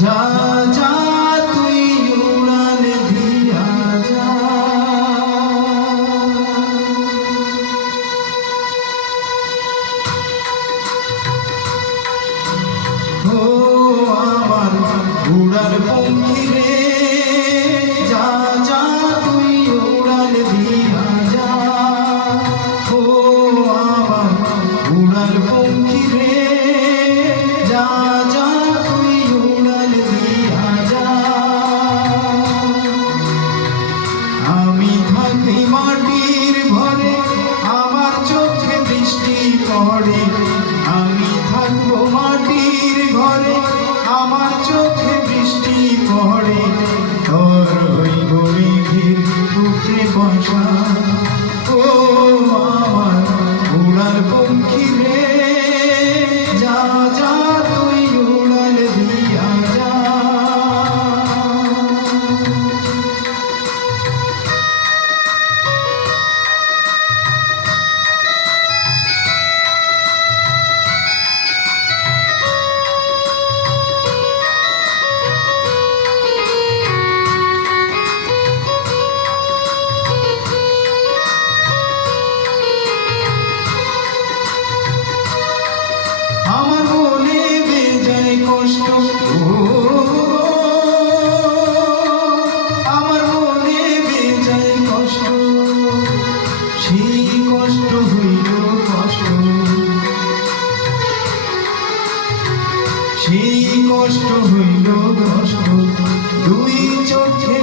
যা যা তুই উড়ান দিয়া যা। ও আমার উড়ার পঙ্খী রে। আমার চোখে বৃষ্টি পড়ে ঘর হই বই ভিড় উঠে বসা কষ্ট হইল নষ্ট দুই চোখে